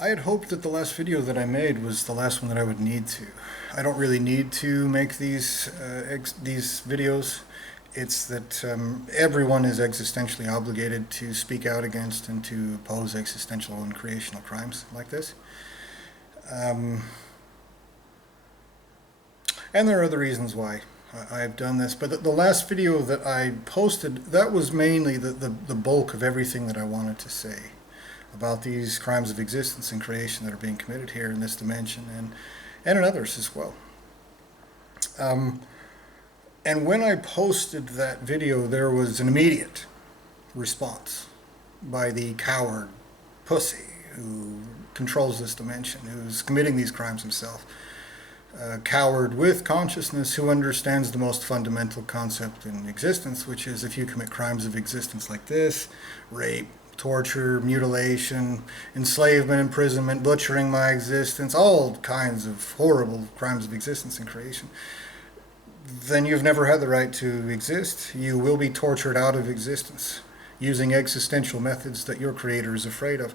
I had hoped that the last video that I made was the last one that I would need to. I don't really need to make these videos. It's that everyone is existentially obligated to speak out against and to oppose existential and creational crimes like this. And there are other reasons why I've done this, but the last video that I posted, that was mainly the bulk of everything that I wanted to say about these crimes of existence and creation that are being committed here in this dimension and in others as well. And when I posted that video, there was an immediate response by the coward pussy who controls this dimension, who's committing these crimes himself. A coward with consciousness who understands the most fundamental concept in existence, which is if you commit crimes of existence like this, rape, torture, mutilation, enslavement, imprisonment, butchering my existence, all kinds of horrible crimes of existence and creation, then you've never had the right to exist. You will be tortured out of existence using existential methods that your creator is afraid of.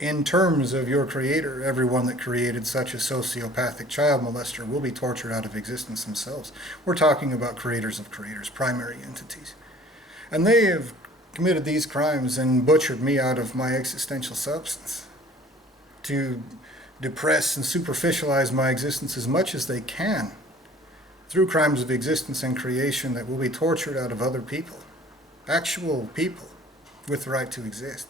In terms of your creator, everyone that created such a sociopathic child molester will be tortured out of existence themselves. We're talking about creators of creators, primary entities. And they have committed these crimes and butchered me out of my existential substance to depress and superficialize my existence as much as they can through crimes of existence and creation that will be tortured out of other people, actual people with the right to exist.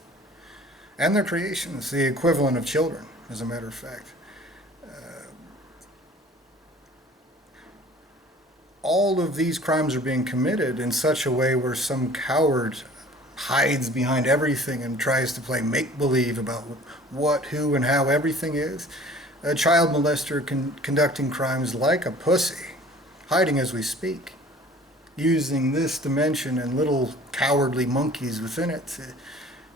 And their creation is the equivalent of children, as a matter of fact. All of these crimes are being committed in such a way where some coward hides behind everything and tries to play make-believe about what, who, and how everything is. A child molester conducting crimes like a pussy, hiding as we speak, using this dimension and little cowardly monkeys within it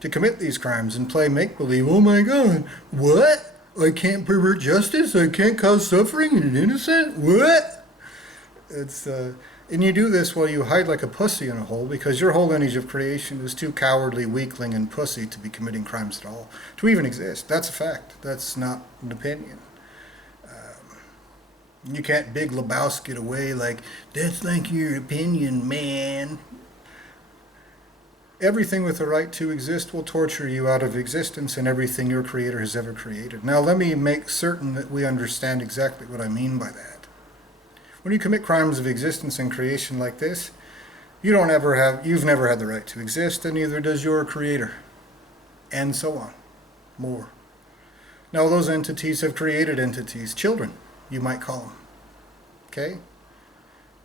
to commit these crimes and play make-believe. Oh my God, what? I can't pervert justice? I can't cause suffering in an innocent? What? And you do this while you hide like a pussy in a hole because your whole lineage of creation is too cowardly, weakling, and pussy to be committing crimes at all, to even exist. That's a fact. That's not an opinion. You can't Big Lebowski it away like, that's like your opinion, man. Everything with the right to exist will torture you out of existence and everything your creator has ever created. Now let me make certain that we understand exactly what I mean by that. When you commit crimes of existence and creation like this, you've never had the right to exist, and neither does your creator. And so on. More. Now those entities have created entities, children, you might call them. Okay?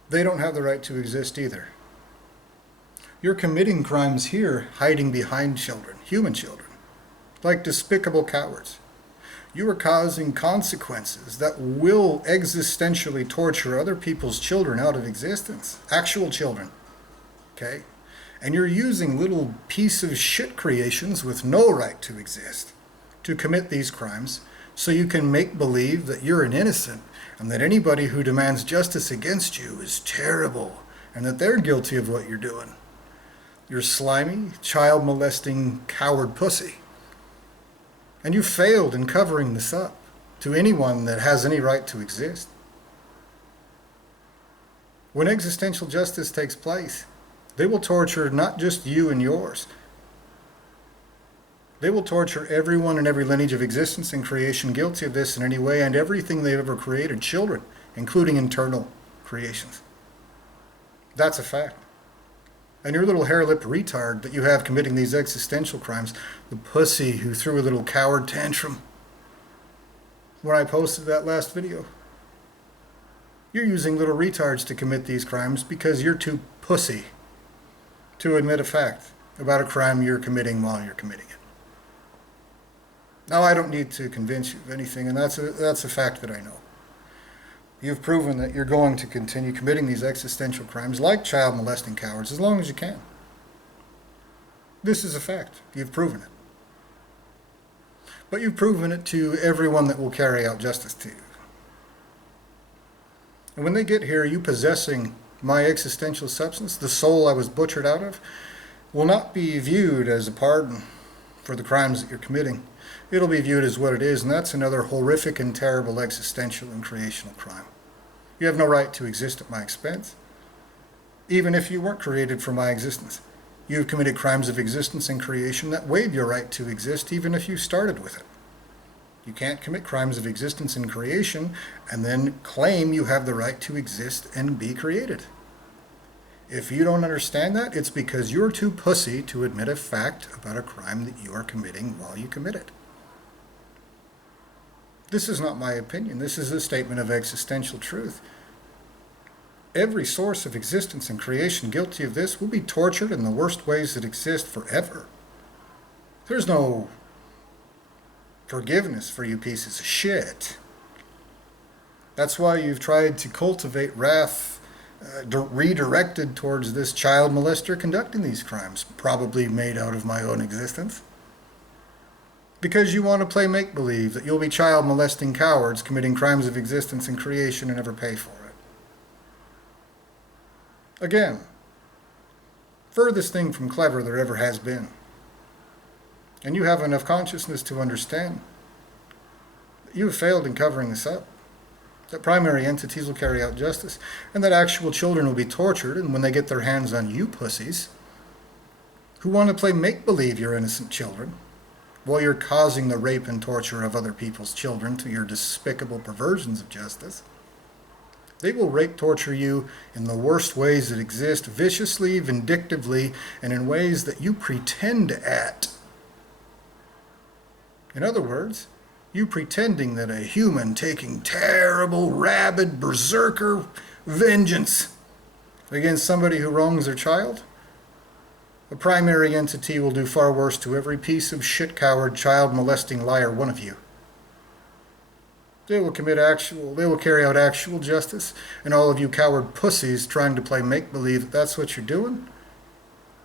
They don't have the right to exist either. You're committing crimes here hiding behind children, human children, like despicable cowards. You are causing consequences that will existentially torture other people's children out of existence, actual children, okay? And you're using little piece of shit creations with no right to exist to commit these crimes so you can make believe that you're an innocent and that anybody who demands justice against you is terrible and that they're guilty of what you're doing. You're slimy, child-molesting, coward pussy. And you failed in covering this up to anyone that has any right to exist. When existential justice takes place, they will torture not just you and yours. They will torture everyone in every lineage of existence and creation guilty of this in any way and everything they've ever created, children, including internal creations. That's a fact. And your little hair-lipped retard that you have committing these existential crimes, the pussy who threw a little coward tantrum when I posted that last video. You're using little retards to commit these crimes because you're too pussy to admit a fact about a crime you're committing while you're committing it. Now, I don't need to convince you of anything, and that's a fact that I know. You've proven that you're going to continue committing these existential crimes like child molesting cowards as long as you can. This is a fact. You've proven it. But you've proven it to everyone that will carry out justice to you. And when they get here, you possessing my existential substance, the soul I was butchered out of, will not be viewed as a pardon for the crimes that you're committing. It'll be viewed as what it is, and that's another horrific and terrible existential and creational crime. You have no right to exist at my expense, even if you weren't created for my existence. You have committed crimes of existence and creation that waive your right to exist, even if you started with it. You can't commit crimes of existence and creation and then claim you have the right to exist and be created. If you don't understand that, it's because you're too pussy to admit a fact about a crime that you are committing while you commit it. This is not my opinion. This is a statement of existential truth. Every source of existence and creation guilty of this will be tortured in the worst ways that exist forever. There's no forgiveness for you pieces of shit. That's why you've tried to cultivate wrath redirected towards this child molester conducting these crimes, probably made out of my own existence. Because you want to play make-believe that you'll be child molesting cowards committing crimes of existence and creation and never pay for it. Again, furthest thing from clever there ever has been. And you have enough consciousness to understand that you have failed in covering this up. That primary entities will carry out justice, and that actual children will be tortured, and when they get their hands on you pussies, who want to play make-believe you're innocent children, while you're causing the rape and torture of other people's children to your despicable perversions of justice, they will rape, torture you in the worst ways that exist, viciously, vindictively, and in ways that you pretend at. In other words, you pretending that a human taking terrible, rabid, berserker vengeance against somebody who wrongs their child, a primary entity will do far worse to every piece of shit coward, child molesting liar one of you. They will carry out actual justice, and all of you coward pussies trying to play make-believe that that's what you're doing,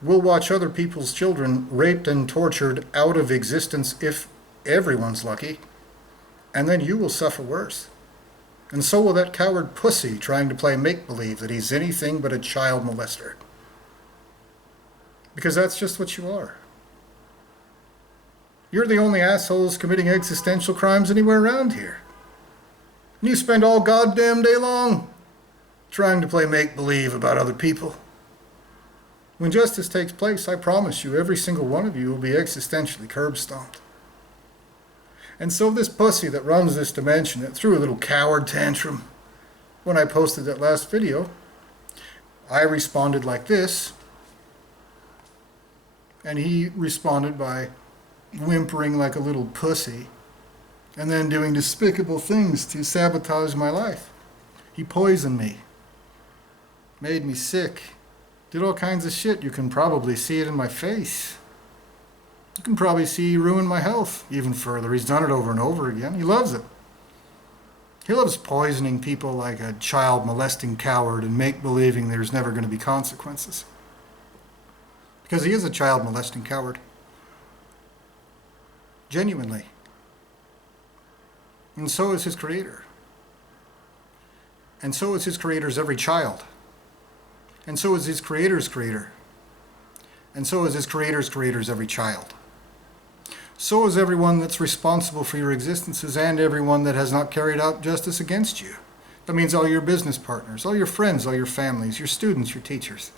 will watch other people's children raped and tortured out of existence if everyone's lucky, and then you will suffer worse. And so will that coward pussy trying to play make-believe that he's anything but a child molester. Because that's just what you are. You're the only assholes committing existential crimes anywhere around here. And you spend all goddamn day long trying to play make-believe about other people. When justice takes place, I promise you, every single one of you will be existentially curb-stomped. And so this pussy that runs this dimension, that threw a little coward tantrum when I posted that last video, I responded like this, and he responded by whimpering like a little pussy, and then doing despicable things to sabotage my life. He poisoned me, made me sick, did all kinds of shit. You can probably see it in my face. You can probably see he ruined my health even further. He's done it over and over again. He loves it. He loves poisoning people like a child molesting coward and make-believing there's never going to be consequences. Because he is a child molesting coward. Genuinely. And so is his creator. And so is his creator's every child. And so is his creator's creator. And so is his creator's creator's every child. So is everyone that's responsible for your existences and everyone that has not carried out justice against you. That means all your business partners, all your friends, all your families, your students, your teachers.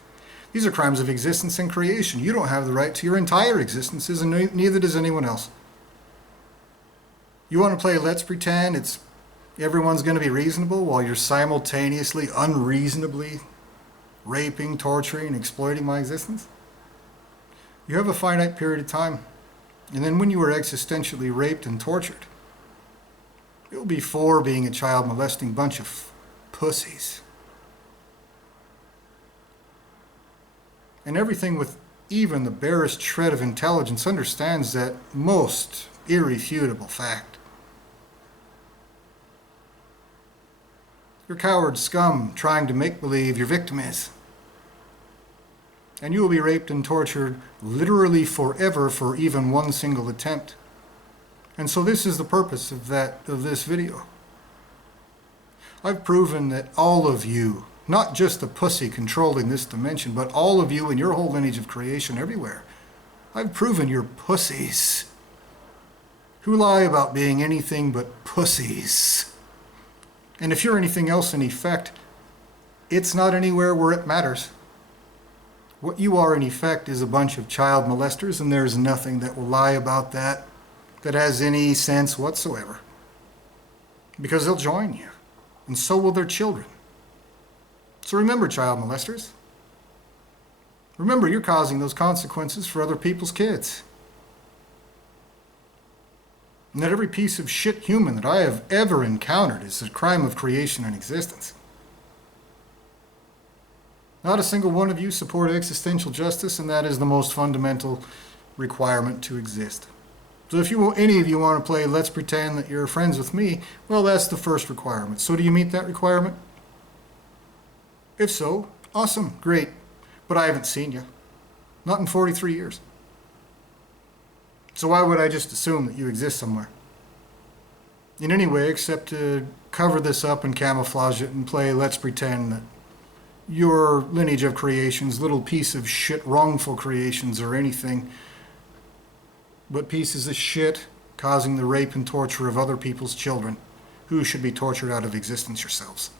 These are crimes of existence and creation. You don't have the right to your entire existences, and neither does anyone else. You want to play let's pretend everyone's going to be reasonable while you're simultaneously, unreasonably raping, torturing, exploiting my existence? You have a finite period of time. And then when you are existentially raped and tortured, it will be for being a child molesting bunch of pussies. And everything with even the barest shred of intelligence understands that most irrefutable fact. You're coward scum trying to make believe your victim is. And you will be raped and tortured literally forever for even one single attempt. And so this is the purpose of this video. I've proven that all of you, not just the pussy controlling this dimension, but all of you and your whole lineage of creation everywhere, I've proven you're pussies who lie about being anything but pussies. And if you're anything else in effect, it's not anywhere where it matters. What you are in effect is a bunch of child molesters, and there's nothing that will lie about that has any sense whatsoever. Because they'll join you, and so will their children. So remember, child molesters. Remember, you're causing those consequences for other people's kids. And that every piece of shit human that I have ever encountered is a crime of creation and existence. Not a single one of you support existential justice, and that is the most fundamental requirement to exist. So if any of you want to play Let's Pretend That You're Friends With Me, well, that's the first requirement. So do you meet that requirement? If so, awesome, great. But I haven't seen you. Not in 43 years. So why would I just assume that you exist somewhere? In any way except to cover this up and camouflage it and play Let's Pretend that your lineage of creations, little piece of shit, wrongful creations or anything, but pieces of shit causing the rape and torture of other people's children who should be tortured out of existence yourselves.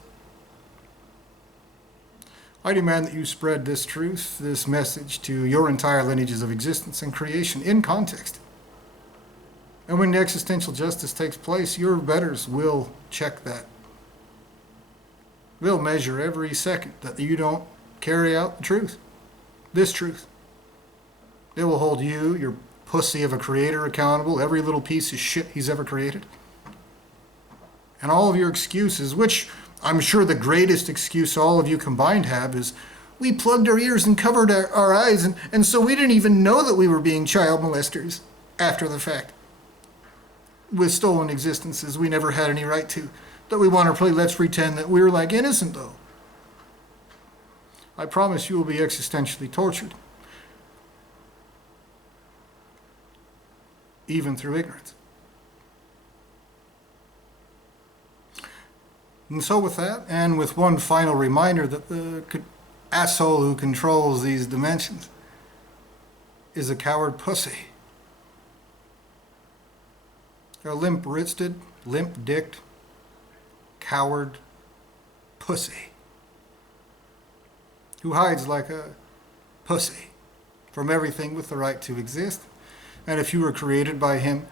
I demand that you spread this truth, this message to your entire lineages of existence and creation in context. And when the existential justice takes place, your betters will check that. They'll measure every second that you don't carry out the truth, this truth. They will hold you, your pussy of a creator, accountable, every little piece of shit he's ever created. And all of your excuses, which I'm sure the greatest excuse all of you combined have is, we plugged our ears and covered our eyes, and so we didn't even know that we were being child molesters after the fact. With stolen existences we never had any right to. That we want to play Let's Pretend That We're like innocent, though. I promise you will be existentially tortured. Even through ignorance. And so with that, and with one final reminder that the asshole who controls these dimensions is a coward pussy. A limp-wristed, limp-dicked, coward pussy who hides like a pussy from everything with the right to exist. And if you were created by him,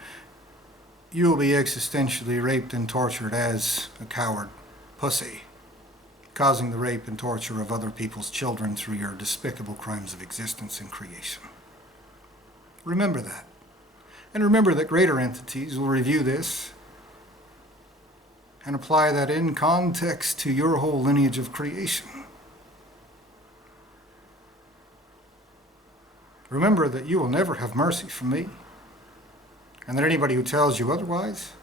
you will be existentially raped and tortured as a coward pussy, causing the rape and torture of other people's children through your despicable crimes of existence and creation. Remember that. And remember that greater entities will review this and apply that in context to your whole lineage of creation. Remember that you will never have mercy from me, and that anybody who tells you otherwise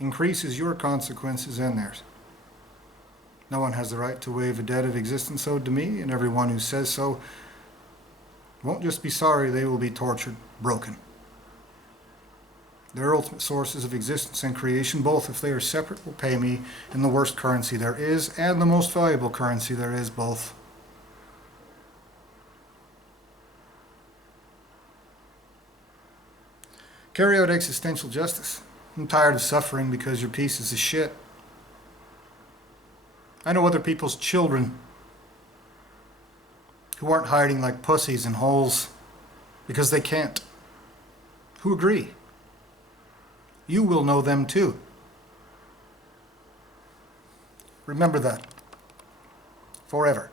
increases your consequences and theirs. No one has the right to waive a debt of existence owed to me, and everyone who says so won't just be sorry, they will be tortured, broken. Their ultimate sources of existence and creation, both if they are separate, will pay me in the worst currency there is and the most valuable currency there is, both. Carry out existential justice. I'm tired of suffering because you're pieces of shit. I know other people's children who aren't hiding like pussies in holes because they can't, who agree. You will know them too. Remember that. Forever.